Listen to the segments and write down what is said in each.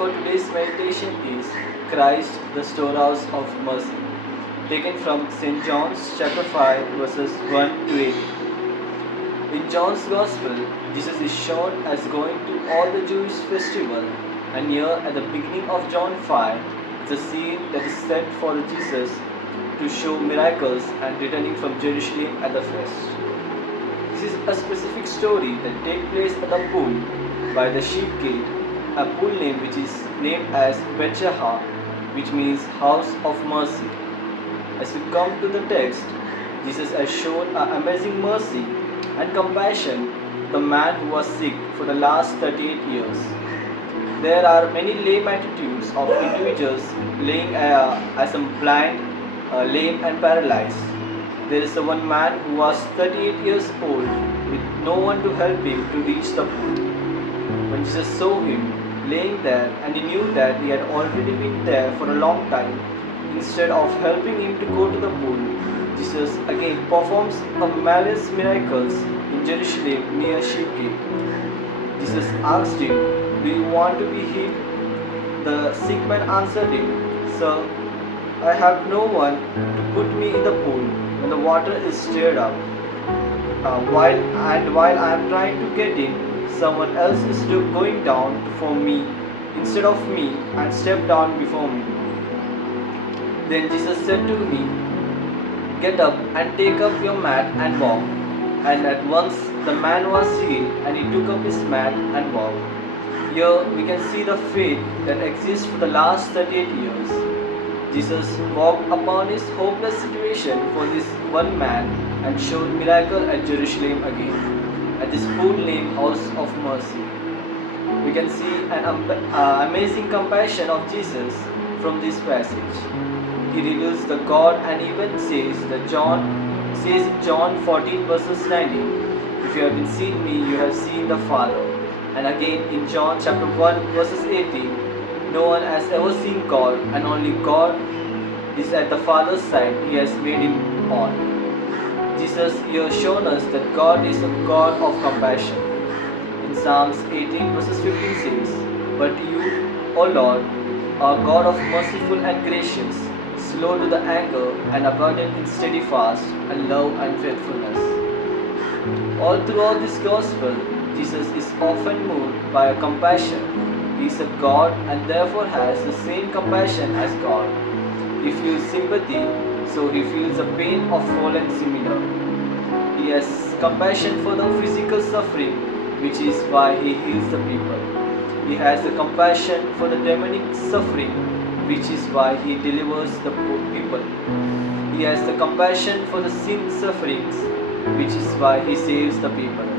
for today's meditation is Christ, the storehouse of mercy, taken from St. John's chapter 5 verses 1 to 8. In John's Gospel, Jesus is shown as going to all the Jewish festival, and here at the beginning of John 5, it's a scene that is set for Jesus to show miracles and returning from Jerusalem at the feast. This is a specific story that takes place at the pool by the sheep gate, a pool name which is named as Bethesda, which means house of mercy. As we come to the text, Jesus has shown an amazing mercy and compassion to the man who was sick for the last 38 years. There are many lame attitudes of individuals laying as a blind, lame and paralyzed. There is one man who was 38 years old with no one to help him to reach the pool. When Jesus saw him laying there and he knew that he had already been there for a long time, instead of helping him to go to the pool, Jesus again performs a marvelous miracles in Jerusalem near Sheepgate. Jesus asked him, "Do you want to be healed?" The sick man answered him, "Sir, I have no one to put me in the pool when the water is stirred up. While I am trying to get in, someone else is going down for me instead of me and stepped down before me." Then Jesus said to me, "Get up and take up your mat and walk." And at once the man was healed and he took up his mat and walked. Here we can see the faith that exists for the last 38 years. Jesus walked upon his hopeless situation for this one man and showed miracle at Jerusalem again, at this pool named House of Mercy. We can see an amazing compassion of Jesus from this passage. He reveals the God and even says in John 14 verses 19, "If you have been seen me, you have seen the Father." And again in John chapter 1 verses 18, "No one has ever seen God, and only God is at the Father's side, He has made Him on." Jesus here shown us that God is a God of compassion. In Psalms 18 verses 15 says, "But you, O Lord, are God of merciful and gracious, slow to the anger and abundant in steadfast and love and faithfulness." All throughout this gospel, Jesus is often moved by a compassion. He is a God and therefore has the same compassion as God. He feels sympathy, so he feels the pain of fallen sinner. He has compassion for the physical suffering, which is why he heals the people. He has the compassion for the demonic suffering, which is why he delivers the people. He has the compassion for the sin sufferings, which is why he saves the people.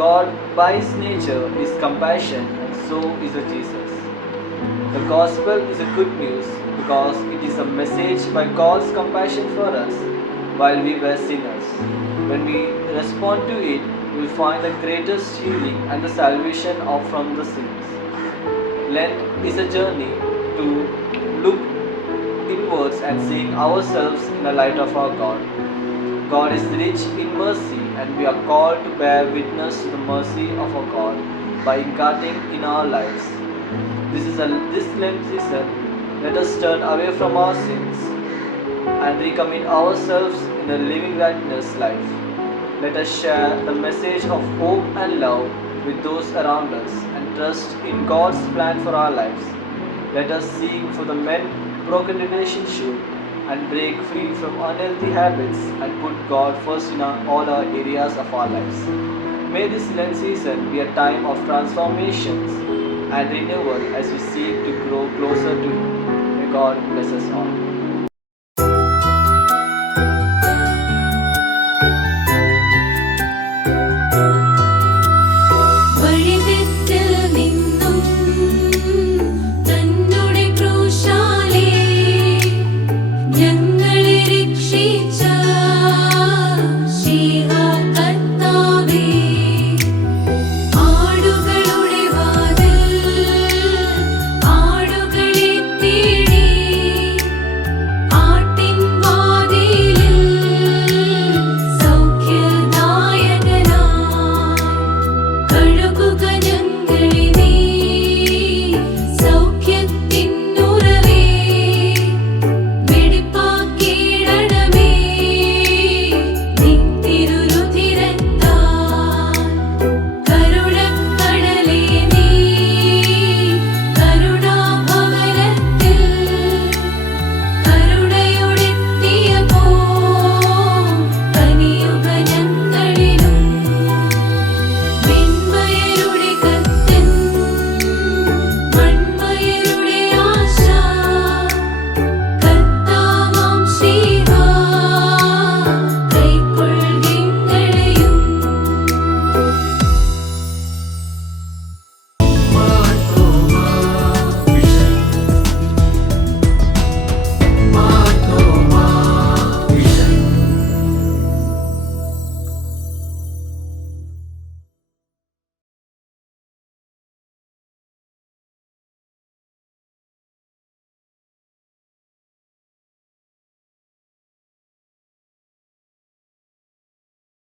God, by his nature, is compassion, and so is Jesus. The gospel is a good news because it is a message by God's compassion for us while we were sinners. When we respond to it, we will find the greatest healing and the salvation from the sins. Lent is a journey to look inwards and seeing ourselves in the light of our God. God is rich in mercy, and we are called to bear witness to the mercy of our God by incarnating in our lives. This Lent season, let us turn away from our sins and recommit ourselves in the living righteous life. Let us share the message of hope and love with those around us and trust in God's plan for our lives. Let us seek for the broken relationship and break free from unhealthy habits and put God first in all our areas of our lives. May this Lent season be a time of transformations and renewal as we seek to grow closer to Him. May God bless us all.